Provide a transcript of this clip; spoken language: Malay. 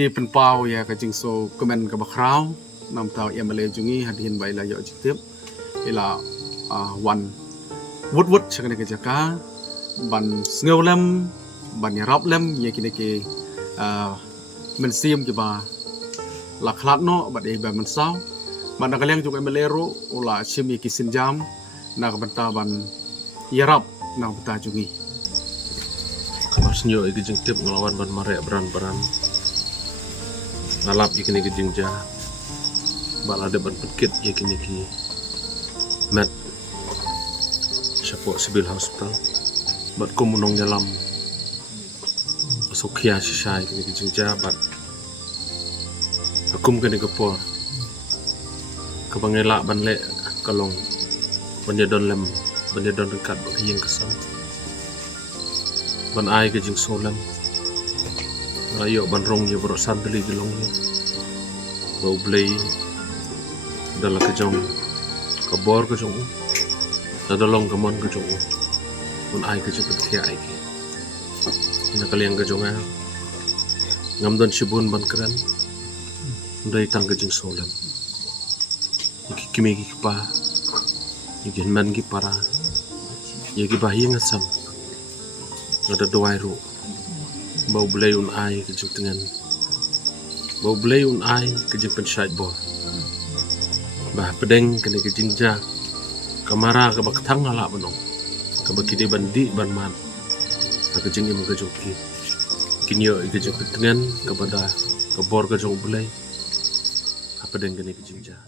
ni penpau ya kajing so komen ke bakrau nam tau ya male jungi hadihin baila yo jitip ila wan wut chakane ke jaka ban sngeulem ban yarap lem ye kine ke men sim ke ba la khlat no ba de ba man saw ban nakaleng juk emelero ula chimi kisin jam na banta ban yarap na banta jungi kabar senyo iki jeng tip ngelawan ban mare beran ngalap iki ni jeng ja bala de ban pekit iki ni ki met Syapo Sibil Hospital bat kumunong dalam Sokia Shisha iki ni jeng ja bat akum kene kepor kabangela ban le kalong banyadon lem banyadon dekat bak yang kesam ban ai ke jing solam ayo ban rong ye bro sandali gelong ye bau blay dala ke jong kabor ke jong dadalong gamon ke jong ban ai ke jepet kia ai ke ina kaliang ke jong ngamdon shibun ban keren ndai tang ke jing solam iki kimi ki pa iki man ki para iki bahi ngasam ada doai ru bau blay un ai ke jing tengan bau blay un ai ke jing pensait bo bah pedeng kene ke jing ja kamara ke bak thang ala banong ke bakide bandi ban man ke jing im ke joki kinyo ke jing tengan kepada ke bor ke jong blay pedeng kene ke jing ja